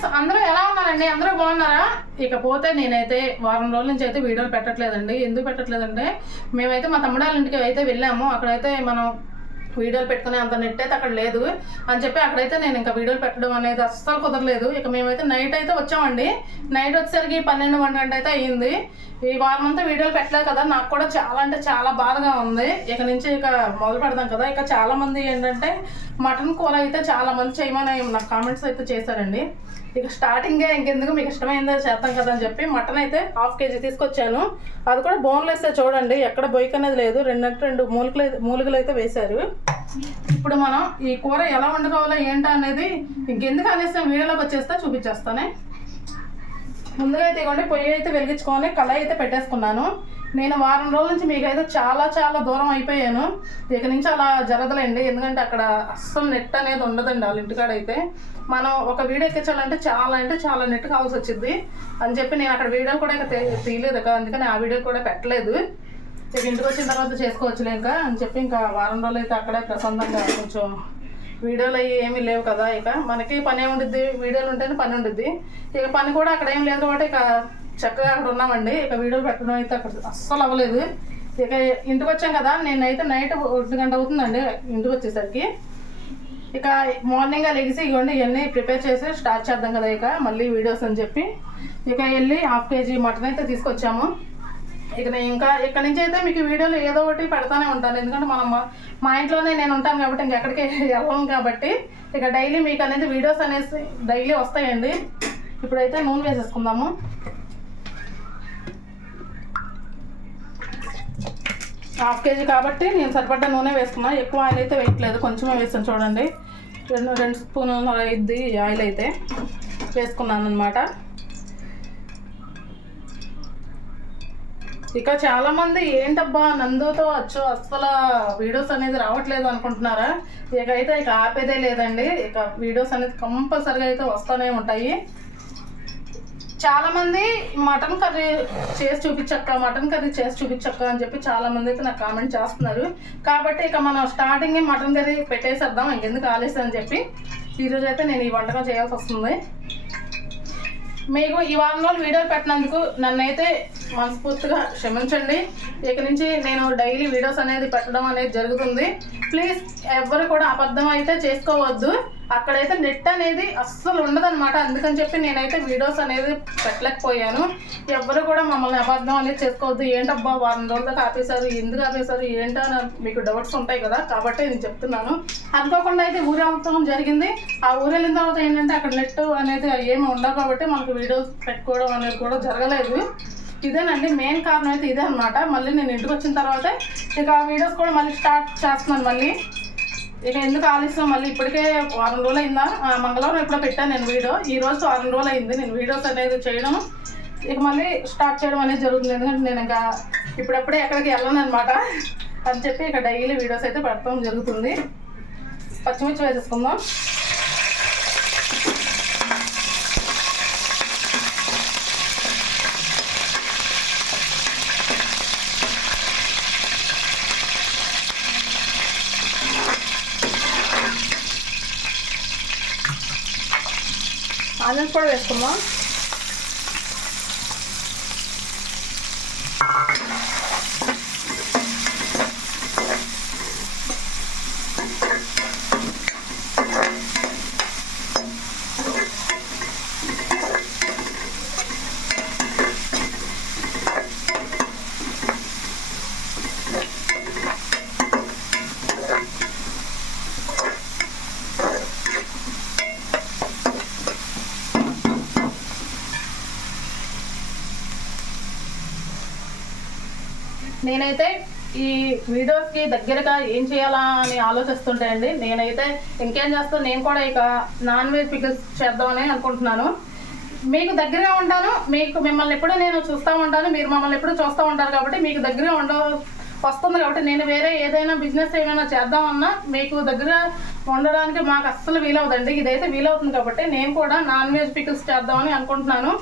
Friends అందరూ ఎలా ఉన్నారండి? అందరూ బాగున్నారా? ఇకపోతే నేనైతే వారం రోజుల నుంచి అయితే వీడియోలు పెట్టట్లేదండి. ఎందుకు పెట్టట్లేదంటే మేమైతే మా తమ్ముడు వాళ్ళ ఇంటికి అయితే వెళ్ళాము. అక్కడైతే మనం వీడియోలు పెట్టుకునే అంత నెట్ అయితే అక్కడ లేదు. అని చెప్పి అక్కడైతే నేను ఇంకా వీడియోలు పెట్టడం అనేది అస్సలు కుదరలేదు. ఇక మేమైతే నైట్ అయితే వచ్చామండి. నైట్ వచ్చేసరికి పన్నెండు ఒంటి గంట అయితే అయ్యింది ఈ వారం అంతా వీడియోలు పెట్టలేదు కదా. నాకు కూడా చాలా అంటే చాలా బాధగా ఉంది. ఇక నుంచి ఇక మొదలు పెడదాం కదా. ఇక చాలామంది ఏంటంటే మటన్ కూర అయితే చాలామంది చేయమని నాకు కామెంట్స్ అయితే చేశారండి. ఇక స్టార్టింగే ఇంకెందుకు? మీకు ఇష్టమైందో చేద్దాం కదా అని చెప్పి మటన్ అయితే హాఫ్ కేజీ తీసుకొచ్చాను. అది కూడా బోన్లెస్ చూడండి ఎక్కడ బొయ్క్ అనేది లేదు. రెండంటే రెండు మూలికలు అయితే- మూలికలు అయితే వేశారు. ఇప్పుడు మనం ఈ కూర ఎలా వండుకోవాలో ఏంటో అనేది ఇంకెందుకు అనేసి వీడియోలోకి వచ్చేస్తే చూపించేస్తానే. ముందుగా అయితే ఇవ్వండి పొయ్యి అయితే వెలిగించుకొని కళాయి అయితే పెట్టేసుకున్నాను. నేను వారం రోజుల నుంచి మీకైతే చాలా చాలా దూరం అయిపోయాను. ఇక నుంచి అలా జరగదులేండి. ఎందుకంటే అక్కడ అస్సలు నెట్ అనేది ఉండదండి వాళ్ళ ఇంటికాడ అయితే మనం ఒక వీడియో ఎక్కించాలంటే చాలా అంటే చాలా నెట్ కావాల్సి వచ్చింది అని చెప్పి నేను అక్కడ వీడియోలు కూడా ఇక తీయలేదు కదా అందుకని ఆ వీడియో కూడా పెట్టలేదు. ఇక ఇంటికి వచ్చిన తర్వాత చేసుకోవచ్చులే ఇంకా అని చెప్పి ఇంకా వారం రోజులు అయితే అక్కడే ప్రశాంతంగా కొంచెం వీడియోలు అవి ఏమీ లేవు కదా ఇక. మనకి పని ఏముండిద్ది? వీడియోలు ఉంటేనే పని ఉండిద్ది. ఇక పని కూడా అక్కడ ఏం లేదు కాబట్టి ఇక చక్కగా అక్కడ ఉన్నామండి ఇక వీడియోలు పెట్టడం అయితే అక్కడ అస్సలు అవ్వలేదు. ఇక ఇంటికి వచ్చాం కదా నేనైతే నైట్ ఒంటి గంట అవుతుందండి ఇంటికి వచ్చేసరికి. ఇక మార్నింగ్ లెగిసి ఇవ్వండి ఇవన్నీ ప్రిపేర్ చేసి స్టార్ట్ చేద్దాం కదా ఇక మళ్ళీ వీడియోస్ అని చెప్పి. ఇక వెళ్ళి హాఫ్ కేజీ మటన్ అయితే తీసుకొచ్చాము. ఇక నేను ఇంకా ఇక్కడ నుంచి అయితే మీకు వీడియోలు ఏదో ఒకటి పెడతానే ఉంటాను. ఎందుకంటే మనం మా- మా ఇంట్లోనే నేను ఉంటాను కాబట్టి ఇంకెక్కడికి వెళ్ళను కాబట్టి ఇక డైలీ మీకు అనేది వీడియోస్ అనేసి డైలీ వస్తాయండి. ఇప్పుడైతే నూనె వేసేసుకుందాము. హాఫ్ కేజీ కాబట్టి నేను సరిపడ్డ నూనె వేసుకున్నా. ఎక్కువ ఆయిల్ అయితే వేయట్లేదు. కొంచెమే వేసాను చూడండి. రెండు రెండు స్పూన్లు ఇది ఆయిల్ అయితే వేసుకున్నాను అనమాట ఇక చాలామంది ఏంటబ్బా నందుతో వచ్చు అస్సలు వీడియోస్ అనేది రావట్లేదు అనుకుంటున్నారా? ఇక అయితే ఇక ఆపేదే లేదండి. ఇక వీడియోస్ అనేది కంపల్సరిగా అయితే వస్తూనే ఉంటాయి. చాలా మంది మటన్ కర్రీ చేసి చూపించక్క మటన్ కర్రీ చేసి చూపించక్క అని చెప్పి చాలా మంది అయితే నాకు కామెంట్ చేస్తున్నారు. కాబట్టి ఇక మనం స్టార్టింగ్ మటన్ కర్రీ పెట్టేసేద్దాం ఇంకెందుకు ఆలస్యం అని చెప్పి ఈరోజు అయితే నేను ఈ వంటకం చేయాల్సి వస్తుంది. మీకు ఈ వారం రోజులు వీడియోలు పెట్టినందుకు నన్నైతే మనస్ఫూర్తిగా క్షమించండి. ఇక నుంచి నేను డైలీ వీడియోస్ అనేది పెట్టడం అనేది జరుగుతుంది. ప్లీజ్ ఎవరు కూడా అబద్ధం అయితే చేసుకోవద్దు. అక్కడైతే నెట్ అనేది అస్సలు ఉండదన్నమాట. అందుకని చెప్పి నేనైతే వీడియోస్ అనేది పెట్టలేకపోయాను. ఎవరు కూడా మమ్మల్ని అబద్ధం అనేది చేసుకోవద్దు. ఏంటబ్బా వారం రోజులకు ఆపేశారు? ఎందుకు ఆపేశారు? ఏంటో మీకు డౌట్స్ ఉంటాయి కదా? కాబట్టి నేను చెప్తున్నాను. అనుకోకుండా అయితే ఊరే వెళ్ళటం జరిగింది. ఆ ఊరెళ్ళిన తర్వాత ఏంటంటే అక్కడ నెట్ అనేది ఏమి ఉండవు కాబట్టి మనకు వీడియోస్ పెట్టుకోవడం అనేది కూడా జరగలేదు. ఇదేనండి. మెయిన్ కారణం అయితే ఇదే అనమాట మళ్ళీ నేను ఇంటికి వచ్చిన తర్వాత ఇక ఆ వీడియోస్ కూడా మళ్ళీ స్టార్ట్ చేస్తున్నాను మళ్ళీ. ఇక ఎందుకు ఆలస్యం? మళ్ళీ ఇప్పటికే వారం రోజులు అయిందా? ఆ, మంగళవారం ఎప్పుడో పెట్టాను నేను వీడియో. ఈ రోజు వారం రోజులు అయింది నేను వీడియోస్ అనేది చేయడం. ఇక మళ్ళీ స్టార్ట్ చేయడం అనేది జరుగుతుంది. ఎందుకంటే నేను ఇంకా ఇప్పుడప్పుడే ఎక్కడికి వెళ్ళను అనమాట అని చెప్పి ఇక డైలీ వీడియోస్ అయితే పెట్టడం జరుగుతుంది. పచ్చిమిర్చి వేసేసుకుందాం. ఆనియన్స్ కూడా వేసుకుందాం నేనైతే ఈ వీడియోస్కి దగ్గరగా ఏం చేయాలా అని ఆలోచిస్తుంటే అండి నేనైతే ఇంకేం చేస్తాను నేను కూడా ఇక నాన్ వెజ్ పికిల్స్ చేద్దామని అనుకుంటున్నాను. మీకు దగ్గరగా ఉంటాను మీకు మిమ్మల్ని ఎప్పుడూ నేను చూస్తూ ఉంటాను మీరు మమ్మల్ని ఎప్పుడూ చూస్తూ ఉంటారు కాబట్టి మీకు దగ్గరగా ఉండ వస్తుంది కాబట్టి నేను వేరే ఏదైనా బిజినెస్ ఏమైనా చేద్దామన్నా మీకు దగ్గర ఉండడానికి మాకు అస్సలు వీలవుదండి ఇదైతే వీలవుతుంది కాబట్టి నేను కూడా నాన్ వెజ్ పికిల్స్ చేద్దామని అనుకుంటున్నాను.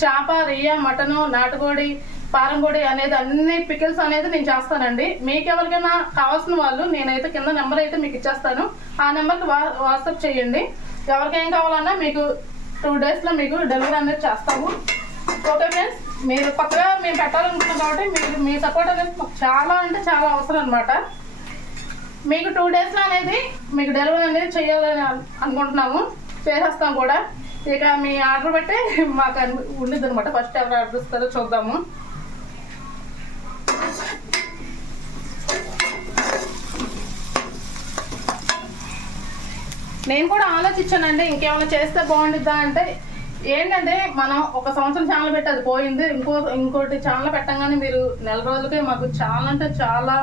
చేప రొయ్య మటను నాటుకోడి పారంకోడి అనేది అన్ని పికిల్స్ అనేది నేను చేస్తానండి. మీకు ఎవరికైనా కావాల్సిన వాళ్ళు నేనైతే కింద నెంబర్ అయితే మీకు ఇచ్చేస్తాను. ఆ నెంబర్కి వా వాట్సాప్ చేయండి. ఎవరికి ఏం కావాలన్నా మీకు టూ డేస్లో మీకు డెలివరీ అనేది చేస్తాము. ఓకే ఫ్రెండ్స్ మీరు కొత్తగా మేము పెట్టాలనుకున్నాం కాబట్టి మీరు మీ సపోర్ట్ అనేది మాకు చాలా అంటే చాలా అవసరం అనమాట మీకు టూ డేస్లో అనేది మీకు డెలివరీ అనేది చేయాలని అనుకుంటున్నాము. చేసేస్తాం కూడా. ఇక మీ ఆర్డర్ బట్టి మాకు ఉండిద్ది అనమాట ఫస్ట్ ఎవరు ఆర్డర్ ఇస్తారో చూద్దాము. నేను కూడా ఆలోచించానండి ఇంకేమైనా చేస్తే బాగుంటుందా అంటే ఏంటంటే మనం ఒక సంవత్సరం ఛానల్ పెట్టి అది పోయింది ఇంకో ఇంకోటి ఛానల్ పెట్టంగానే మీరు నెల రోజులకే మాకు చాలా అంటే చాలా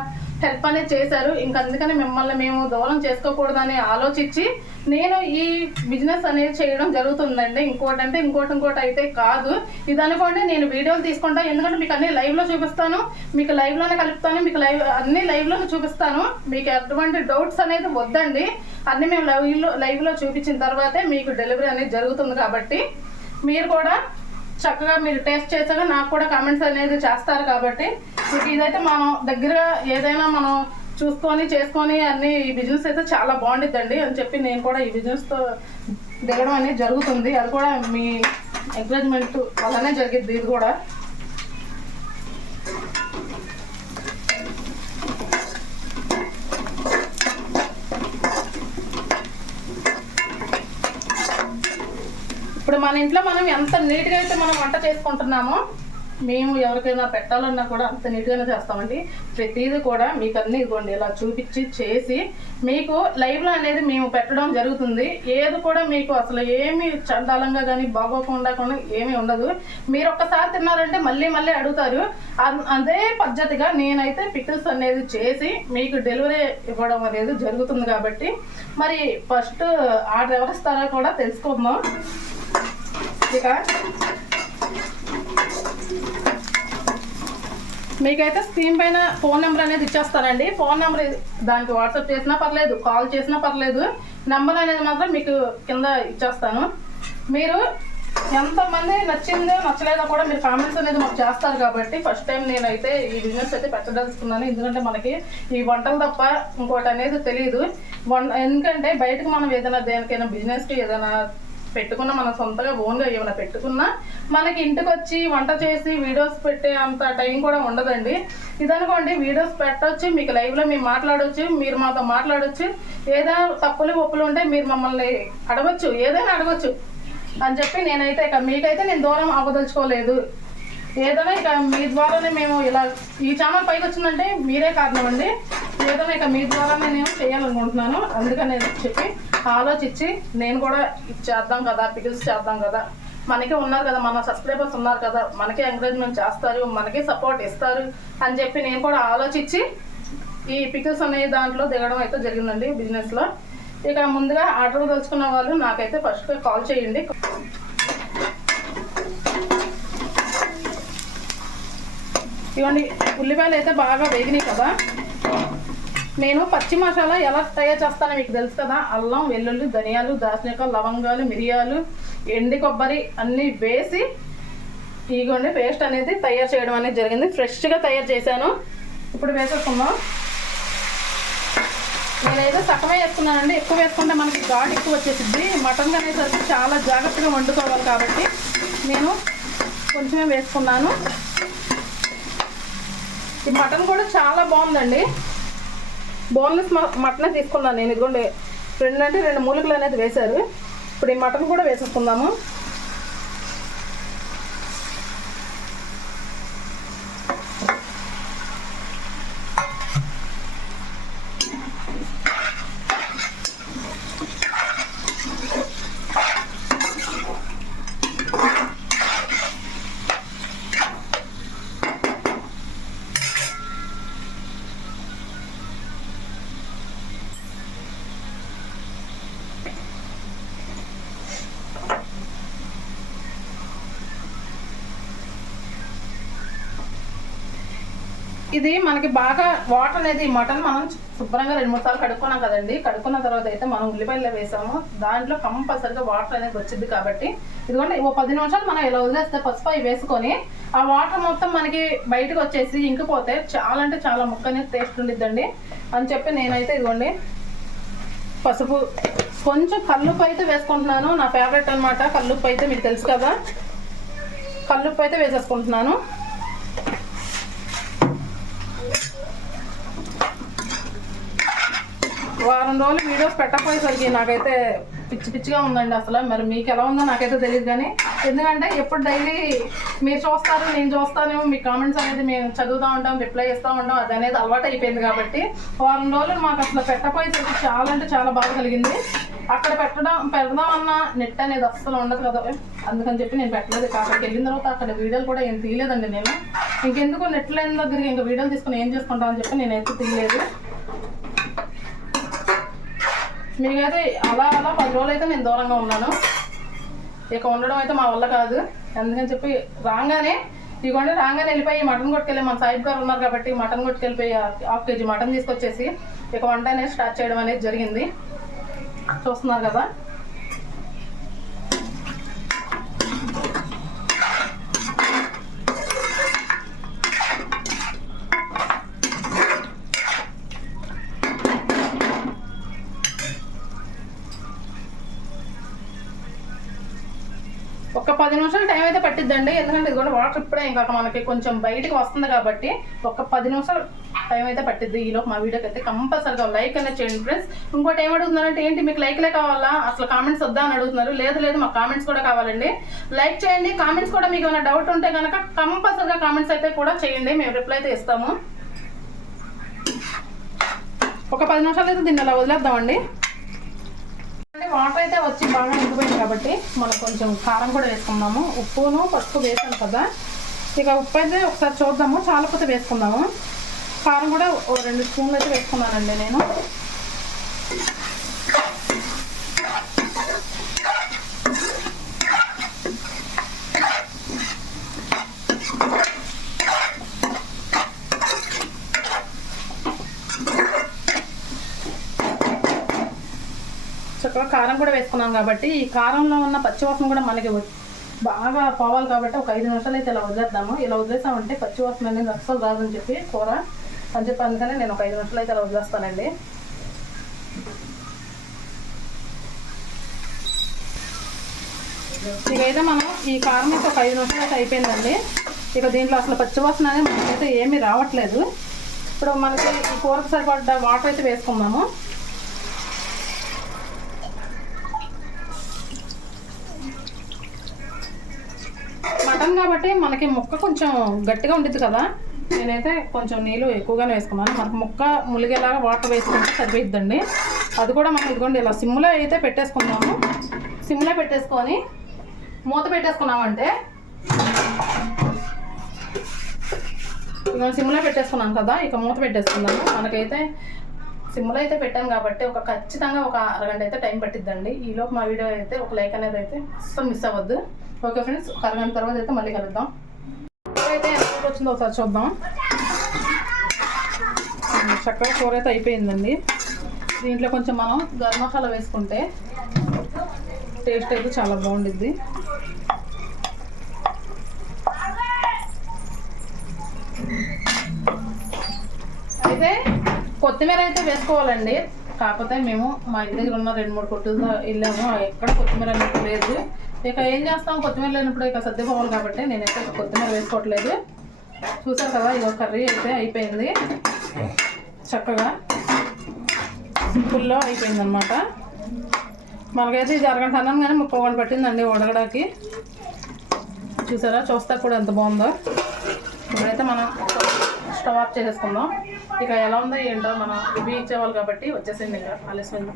హెల్ప్ అనేది చేశారు. ఇంకా అందుకని మిమ్మల్ని మేము దూరం చేసుకోకూడదని ఆలోచించి నేను ఈ బిజినెస్ అనేది చేయడం జరుగుతుందండి. ఇంకోటి అంటే ఇంకోటి ఇంకోటి అయితే కాదు. ఇది అనుకోండి నేను వీడియోలు తీసుకుంటా. ఎందుకంటే మీకు అన్ని లైవ్లో చూపిస్తాను. మీకు లైవ్లోనే కలుపుతాను. మీకు లైవ్ అన్ని లైవ్లోనే చూపిస్తాను. మీకు ఎటువంటి డౌట్స్ అనేది వద్దండి. అన్ని మేము లైవ్లో లైవ్లో చూపించిన తర్వాతే మీకు డెలివరీ అనేది జరుగుతుంది కాబట్టి మీరు కూడా చక్కగా మీరు టేస్ట్ చేసాక నాకు కూడా కామెంట్స్ అనేది చేస్తారు కాబట్టి. మీకు ఇదైతే మనం దగ్గర ఏదైనా మనం చూసుకొని చేసుకొని అన్ని ఈ బిజినెస్ అయితే చాలా బాగుండిద్దండి అని చెప్పి నేను కూడా ఈ బిజినెస్తో దిగడం అనేది జరుగుతుంది. అది కూడా మీ ఎంకరేజ్మెంట్ వల్లనే జరిగిద్ది ఇది కూడా. మన ఇంట్లో మనం ఎంత నీట్గా అయితే మనం వంట చేసుకుంటున్నామో మేము ఎవరికైనా పెట్టాలన్నా కూడా అంత నీట్గానే చేస్తామండి. ప్రతిదీ కూడా మీకు అన్ని ఇదిగోండి ఇలా చూపించి చేసి మీకు లైవ్లో అనేది మేము పెట్టడం జరుగుతుంది. ఏది కూడా మీకు అసలు ఏమి చండాలంగా కానీ బాగోకుండా కూడా ఏమీ ఉండదు. మీరు ఒక్కసారి తిన్నారంటే మళ్ళీ మళ్ళీ అడుగుతారు. అదే పద్ధతిగా నేనైతే పికిల్స్ అనేది చేసి మీకు డెలివరీ ఇవ్వడం అనేది జరుగుతుంది కాబట్టి మరి ఫస్ట్ ఆర్డర్ ఎవరిస్తారో కూడా తెలుసుకుందాం. ఇక మీకైతే స్క్రీన్ పైన ఫోన్ నెంబర్ అనేది ఇచ్చేస్తానండి. ఫోన్ నెంబర్ దానికి వాట్సాప్ చేసినా పర్లేదు కాల్ చేసినా పర్లేదు. నెంబర్ అనేది మాత్రం మీకు కింద ఇచ్చేస్తాను. మీరు ఎంతమంది నచ్చిందో నచ్చలేదో కూడా మీరు కామెంట్స్ అనేది మాకు చేస్తారు కాబట్టి ఫస్ట్ టైం నేనైతే ఈ బిజినెస్ అయితే పెట్టదలుచుకున్నాను. ఎందుకంటే మనకి ఈ వంటలు తప్ప ఇంకోటి అనేది తెలియదు వన్ ఎందుకంటే బయటకు మనం ఏదైనా దేనికైనా బిజినెస్కి ఏదైనా పెట్టుకున్న మనం సొంతగా ఓన్గా ఏమైనా పెట్టుకున్నా మనకి ఇంటికి వచ్చి వంట చేసి వీడియోస్ పెట్టే అంత టైం కూడా ఉండదండి. ఇదనుకోండి వీడియోస్ పెట్టవచ్చు మీకు లైవ్లో మేము మాట్లాడవచ్చు మీరు మాతో మాట్లాడవచ్చు ఏదైనా తప్పులు ఒప్పులు ఉంటే మీరు మమ్మల్ని అడగచ్చు ఏదైనా అడగచ్చు. అని చెప్పి నేనైతే ఇక మీకైతే నేను దూరం అవ్వదలుచుకోలేదు. ఏదైనా ఇక మీ ద్వారానే మేము ఇలా ఈ ఛానల్ పైకి వచ్చిందంటే మీరే కారణం అండి జీవితం ఇక మీ ద్వారా నేను చేయాలనుకుంటున్నాను అందుకని చెప్పి ఆలోచించి నేను కూడా చేద్దాం కదా పికిల్స్ చేద్దాం కదా. మనకి ఉన్నారు కదా మన సబ్స్క్రైబర్స్ ఉన్నారు కదా మనకి ఎంకరేజ్మెంట్ చేస్తారు మనకి సపోర్ట్ ఇస్తారు అని చెప్పి నేను కూడా ఆలోచించి ఈ పికిల్స్ అనే దాంట్లో దిగడం అయితే జరిగిందండి బిజినెస్లో ఇక ముందుగా ఆర్డర్ తెలుసుకున్న వాళ్ళు నాకైతే ఫస్ట్ కాల్ చేయండి. ఇవ్వండి ఉల్లిపాయలు అయితే బాగా వేగినాయి కదా. నేను పచ్చి మసాలా ఎలా తయారు చేస్తానో మీకు తెలుసు కదా. అల్లం వెల్లుల్లి ధనియాలు దాల్చినక లవంగాలు మిరియాలు ఎండి కొబ్బరి అన్నీ వేసి ఇగోండి పేస్ట్ అనేది తయారు చేయడం అనేది జరిగింది. ఫ్రెష్గా తయారు చేశాను. ఇప్పుడు వేసేసుకుందాం. నేనైతే సగమే వేసుకున్నానండి. ఎక్కువ వేసుకుంటే మనకి ఘాట్ ఎక్కువ వచ్చేసిద్ది. మటన్ అనేసరికి చాలా జాగ్రత్తగా వండుకోవాలి కాబట్టి నేను కొంచెమే వేసుకున్నాను. ఈ మటన్ కూడా చాలా బాగుందండి. బోన్లెస్ మటనే తీసుకున్నాను నేను. ఇదిగోండి రెండు అంటే రెండు మూలికలు అనేది వేశారు. ఇప్పుడు ఈ మటన్ కూడా వేసేసుకుందాము. ఇది మనకి బాగా వాటర్ అనేది మటన్ మనం శుభ్రంగా రెండు మూడు సార్లు కడుక్కున్నాం కదండి. కడుక్కున్న తర్వాత అయితే మనం ఉల్లిపాయలు వేసాము. దాంట్లో కంపల్సరిగా వాటర్ అనేది వచ్చింది కాబట్టి ఇదిగోండి ఓ పది నిమిషాలు మనం ఇలా వదిలేస్తే పసుపు అవి వేసుకొని ఆ వాటర్ మొత్తం మనకి బయటకు వచ్చేసి ఇంకిపోతే చాలా అంటే చాలా ముక్క అనేది టేస్ట్ ఉండిద్దండి. అని చెప్పి నేనైతే ఇదిగోండి పసుపు కొంచెం కల్లుప్పు అయితే వేసుకుంటున్నాను. నా ఫేవరెట్ అనమాట కల్లుప్పు అయితే మీకు తెలుసు కదా. కల్లుప్పు అయితే వేసేసుకుంటున్నాను. వారం రోజులు వీడియోస్ పెట్టకపోయేసరికి నాకైతే పిచ్చి పిచ్చిగా ఉందండి అసలు. మరి మీకు ఎలా ఉందో నాకైతే తెలియదు కానీ ఎందుకంటే ఎప్పుడు డైలీ మీరు చూస్తారు నేను చూస్తానేమో మీ కామెంట్స్ అనేది మేము చదువుతూ ఉంటాం రిప్లై చేస్తూ ఉంటాం అది అనేది అలవాటు అయిపోయింది కాబట్టి వారం రోజులు మాకు అసలు పెట్టకపోయేసరికి చాలా అంటే చాలా బాధ కలిగింది. అక్కడ పెట్టడం పెడదాం అన్న నెట్ అనేది అస్సలు ఉండదు కదా. అందుకని చెప్పి నేను పెట్టలేదు. అక్కడికి వెళ్ళిన తర్వాత అక్కడ వీడియోలు కూడా ఏం తీయలేదండి నేను. ఇంకెందుకు నెట్ లేని దగ్గరికి ఇంకా వీడియోలు తీసుకుని ఏం చేసుకుంటామని చెప్పి నేనైతే తీయలేదు. మీకైతే అలా అలా పది రోజులు అయితే నేను దూరంగా ఉన్నాను. ఇక ఉండడం అయితే మా వల్ల కాదు. అందుకని చెప్పి రాగానే ఇదిగోండి రాగానే వెళ్ళిపోయి మటన్ కొట్టుకెళ్ళి మన సాహిబ్ గారు ఉన్నారు కాబట్టి మటన్ కొట్టుకెళ్ళిపోయి హాఫ్ కేజీ మటన్ తీసుకొచ్చేసి ఇక వంట అనేది స్టార్ట్ చేయడం అనేది జరిగింది. చూస్తున్నారు కదా. ఒక పది నిమిషాలు టైం అయితే పట్టిద్దండి. ఎందుకంటే ఇది కూడా వాటర్ ఇప్పుడే ఇంకా మనకి కొంచెం బయటికి వస్తుంది కాబట్టి ఒక పది నిమిషాలు టైం అయితే పట్టిద్ది ఈలో మా వీడియోకి అయితే కంపల్సరీగా లైక్ అనేది చేయండి ఫ్రెండ్స్ ఇంకోటి ఏం అడుగుతున్నారంటే ఏంటి మీకు లైక్లే కావాలా? అసలు కామెంట్స్ వద్దా అని అడుగుతున్నారు. లేదు లేదు మాకు కామెంట్స్ కూడా కావాలండి. లైక్ చేయండి. కామెంట్స్ కూడా మీకు ఏమైనా డౌట్ ఉంటే కనుక కంపల్సరీగా కామెంట్స్ అయితే కూడా చేయండి. మేము రిప్లై అయితే ఇస్తాము. ఒక పది నిమిషాలు అయితే దీన్ని అలా వదిలేద్దామండి. వాటర్ అయితే వచ్చి బాగా ఇంకిపోయింది కాబట్టి మనం కొంచెం కారం కూడా వేసుకుందాము. ఉప్పును పసుపు వేసాం కదా. ఇక ఉప్పు అయితే ఒకసారి చూద్దాము. చాలపోతే వేసుకుందాము. కారం కూడా ఓ రెండు స్పూన్లు అయితే వేసుకున్నానండి నేను చక్కగా కారం కూడా వేసుకున్నాం కాబట్టి ఈ కారంలో ఉన్న పచ్చివాసన కూడా మనకి బాగా పోవాలి కాబట్టి ఒక ఐదు నిమిషాలు అయితే ఇలా వదిలేద్దాము. ఇలా వదిలేసామంటే పచ్చివాసన అనేది అస్సలు రాదని చెప్పి కూర అని చెప్పి అందుకనే నేను ఒక ఐదు నిమిషాలు అయితే ఇలా వదిలేస్తానండి. ఇకైతే మనం ఈ కారం అయితే ఒక ఐదు నిమిషాలు అయితే అయిపోయిందండి. ఇక దీంట్లో అసలు పచ్చివాసన అనేది మనకైతే ఏమీ రావట్లేదు. ఇప్పుడు మనకి ఈ కూరకు సరిపడ్డ వాటర్ అయితే వేసుకుందాము మటన్ కాబట్టి మనకి మొక్క కొంచెం గట్టిగా ఉంటుంది కదా. నేనైతే కొంచెం నీళ్ళు ఎక్కువగానే వేసుకున్నాను. మనకు మొక్క ములిగేలాగా వాటర్ వేసుకుంటే సరిపోయిద్దండి. అది కూడా మనం ఇదిగోండి ఇలా సిమ్లో అయితే పెట్టేసుకున్నాము సిమ్లో పెట్టేసుకొని మూత పెట్టేసుకున్నామంటే ఇక సిమ్లో పెట్టేసుకున్నాం కదా. ఇక మూత పెట్టేసుకున్నాము మనకైతే సిమ్లో అయితే పెట్టాం కాబట్టి ఒక ఖచ్చితంగా ఒక అరగంట అయితే టైం పట్టిద్దండి. ఈలోపు మా వీడియో అయితే ఒక లైక్ అనేది అయితే అస్సలు మిస్ అవ్వద్దు. ఓకే ఫ్రెండ్స్ ఒక తర్వాత అయితే మళ్ళీ కలుద్దాం. అయితే ఎంత వచ్చిందో ఒకసారి చూద్దాం. చక్కగా కూర అయితే అయిపోయిందండి. దీంట్లో కొంచెం మనం గరం మసాలా వేసుకుంటే టేస్ట్ అయితే చాలా బాగుండిద్ది. అయితే కొత్తిమీర అయితే వేసుకోవాలండి. కాకపోతే మేము మా ఇంటి దగ్గర ఉన్న రెండు మూడు కొట్టు వెళ్ళాము. ఎక్కడ కొత్తిమీర అనేది లేదు. ఇక ఏం చేస్తాం? కొత్తిమీర లేనప్పుడు ఇక సర్దిపోవాలి కాబట్టి నేనైతే కొత్తిమీర వేసుకోవట్లేదు. చూసారు కదా ఇక కర్రీ అయితే అయిపోయింది. చక్కగా సింపుల్లో అయిపోయింది అనమాట మనకైతే ఇది అరగంట అన్నాను కానీ ముప్పై గంట పట్టిందండి ఉడకడానికి. చూసారా? చూస్తా కూడా ఎంత బాగుందో. ఇప్పుడైతే మనం స్టవ్ ఆఫ్ చేసేసుకుందాం. ఇక ఎలా ఉందో ఏంటో మనం ఇవి ఇచ్చేవాళ్ళు కాబట్టి వచ్చేసింది ఇంకా. ఆలస్యం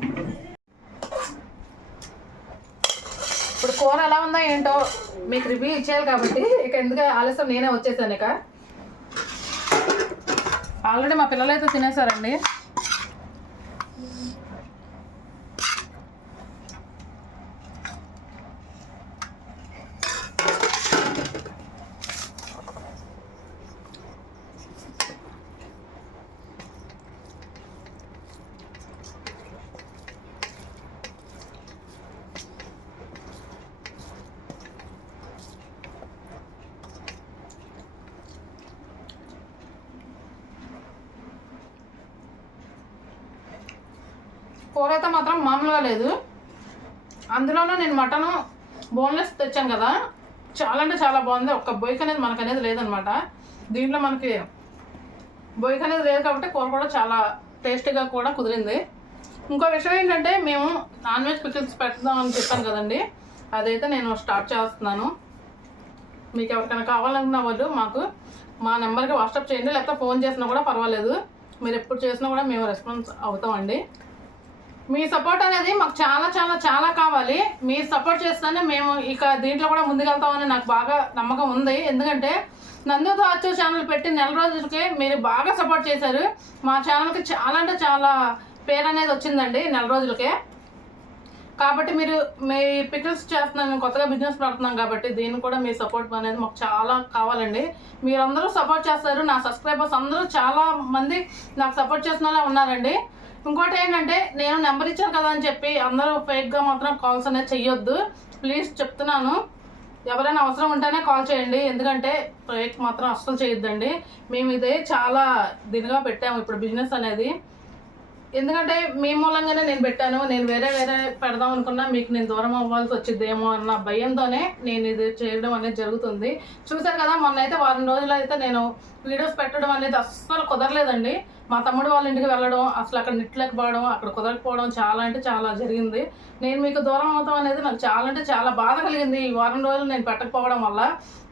ఇప్పుడు కూర ఎలా ఉందో ఏంటో మీకు రివ్యూ ఇచ్చేయాలి కాబట్టి ఇక ఎందుకు ఆలస్యం? నేనే వచ్చేసాను ఇక. ఆల్రెడీ మా పిల్లలైతే తినేసారండి. కూర అయితే మాత్రం మామూలుగా లేదు. అందులోనూ నేను మటను బోన్లెస్ తెచ్చాను కదా. చాలా అంటే చాలా బాగుంది. ఒక్క బొయ్క్ అనేది మనకు అనేది లేదనమాట. దీంట్లో మనకి బొయ్క్ అనేది లేదు కాబట్టి కూర కూడా చాలా టేస్టీగా కూడా కుదిరింది. ఇంకో విషయం ఏంటంటే మేము నాన్ వెజ్ పికిల్స్ పెడదాం అని చెప్పాను కదండి. అదైతే నేను స్టార్ట్ చేస్తున్నాను. మీకు ఎవరికైనా కావాలనుకున్న వాళ్ళు మాకు మా నెంబర్కి వాట్సాప్ చేయండి. లేకపోతే ఫోన్ చేసినా కూడా పర్వాలేదు. మీరు ఎప్పుడు చేసినా కూడా మేము రెస్పాన్స్ అవుతామండి. మీ సపోర్ట్ అనేది మాకు చాలా చాలా చాలా కావాలి. మీరు సపోర్ట్ చేస్తేనే మేము ఇక దీంట్లో కూడా ముందుకెళ్తామని నాకు బాగా నమ్మకం ఉంది. ఎందుకంటే నందు తాచు ఛానల్ పెట్టి నెల రోజులకే మీరు బాగా సపోర్ట్ చేశారు. మా ఛానల్కి చాలా అంటే చాలా పేరు అనేది వచ్చిందండి నెల రోజులకే. కాబట్టి మీరు మీ పికిల్స్ చేస్తున్నాను మేము కొత్తగా బిజినెస్ పెడుతున్నాం కాబట్టి దీన్ని కూడా మీ సపోర్ట్ అనేది మాకు చాలా కావాలండి. మీరందరూ సపోర్ట్ చేస్తారు. నా సబ్స్క్రైబర్స్ అందరూ చాలా మంది నాకు సపోర్ట్ చేసిన ఉన్నారండి. ఇంకోటి ఏంటంటే నేను నెంబర్ ఇచ్చాను కదా అని చెప్పి అందరూ ఫేక్గా మాత్రం కాల్స్ అనేది చెయ్యొద్దు. ప్లీజ్ చెప్తున్నాను. ఎవరైనా అవసరం ఉంటేనే కాల్ చేయండి. ఎందుకంటే ఫేక్ మాత్రం అస్సలు చేయొద్దండి. మేము ఇదే చాలా దీనిగా పెట్టాము ఇప్పుడు బిజినెస్ అనేది. ఎందుకంటే మీ మూలంగానే నేను పెట్టాను. నేను వేరే వేరే పెడదాం అనుకున్నా మీకు నేను దూరం అవ్వాల్సి వచ్చిద్దేమో అన్న భయంతోనే నేను ఇది చేయడం అనేది జరుగుతుంది. చూసారు కదా మొన్న అయితే వారం రోజులు అయితే నేను వీడియోస్ పెట్టడం అనేది అస్సలు కుదరలేదండి. మా తమ్ముడు వాళ్ళ ఇంటికి వెళ్ళడం అసలు అక్కడ నిట్లేకపోవడం అక్కడ కుదరకపోవడం చాలా అంటే చాలా జరిగింది. నేను మీకు దూరం అవుతాం అనేది నాకు చాలా అంటే చాలా బాధ కలిగింది. ఈ వారం రోజులు నేను పెట్టకపోవడం వల్ల.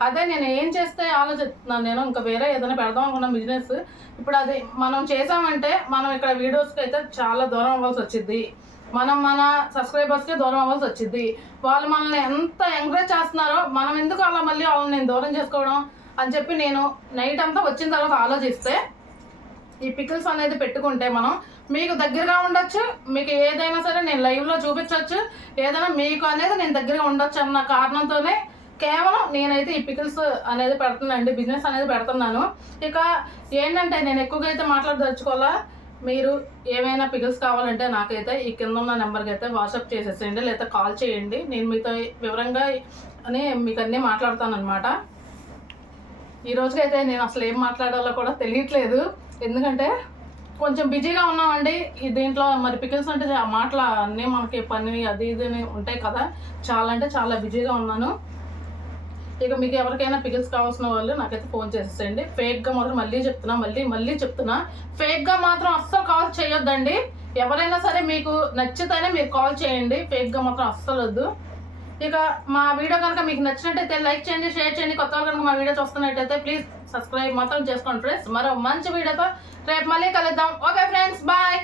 అదే నేను ఏం చేస్తే ఆలోచిస్తున్నాను నేను ఇంకా వేరే ఏదైనా పెడదాం అనుకున్న బిజినెస్ ఇప్పుడు అది మనం చేసామంటే మనం ఇక్కడ వీడియోస్కి అయితే చాలా దూరం అవ్వాల్సి వచ్చింది మనం మన సబ్స్క్రైబర్స్కి దూరం అవ్వాల్సి వచ్చింది వాళ్ళు మనల్ని ఎంత ఎంకరేజ్ చేస్తున్నారో మనం ఎందుకు అలా మళ్ళీ వాళ్ళని నేను దూరం చేసుకోవడం అని చెప్పి నేను నైట్ అంతా వచ్చిన తర్వాత ఆలోచిస్తే ఈ పికిల్స్ అనేది పెట్టుకుంటే మనం మీకు దగ్గరగా ఉండొచ్చు మీకు ఏదైనా సరే నేను లైవ్లో చూపించవచ్చు ఏదైనా మీకు అనేది నేను దగ్గరగా ఉండొచ్చు అన్న కారణంతోనే కేవలం నేనైతే ఈ పికిల్స్ అనేది పెడుతున్నానండి బిజినెస్ అనేది పెడుతున్నాను. ఇక ఏంటంటే నేను ఎక్కువగా అయితే మాట్లాడదలుచుకోవాలా? మీరు ఏమైనా పికిల్స్ కావాలంటే నాకైతే ఈ కింద ఉన్న నెంబర్కి అయితే వాట్సాప్ చేసేసేయండి లేదా కాల్ చేయండి. నేను మీతో వివరంగా అని మీకు అన్నీ మాట్లాడతాను అనమాట ఈ రోజుకైతే నేను అసలు ఏం మాట్లాడాలో కూడా తెలియట్లేదు. ఎందుకంటే కొంచెం బిజీగా ఉన్నామండి. దీంట్లో మరి పికిల్స్ అంటే ఆ మాటల అన్నీ మనకి పని అది ఇది అని ఉంటాయి కదా. చాలా అంటే చాలా బిజీగా ఉన్నాను. ఇక మీకు ఎవరికైనా పికిల్స్ కావాల్సిన వాళ్ళు నాకైతే ఫోన్ చేసేయండి ఫేక్గా మాత్రం మళ్ళీ చెప్తున్నా మళ్ళీ మళ్ళీ చెప్తున్నా. ఫేక్గా మాత్రం అస్సలు కాల్ చేయొద్దండి. ఎవరైనా సరే మీకు నచ్చితేనే మీరు కాల్ చేయండి. ఫేక్గా మాత్రం అస్సలు వద్దు ఇక మా వీడియో కనుక మీకు నచ్చినట్టయితే లైక్ చేయండి షేర్ చేయండి. కొత్త వాళ్ళు కనుక మా వీడియో చూస్తున్నట్టయితే ప్లీజ్ సబ్స్క్రైబ్ మాత్రం చేసుకోండి ఫ్రెండ్స్. మరో మంచి వీడియోతో రేపు మళ్ళీ కలుద్దాం. Okay friends bye.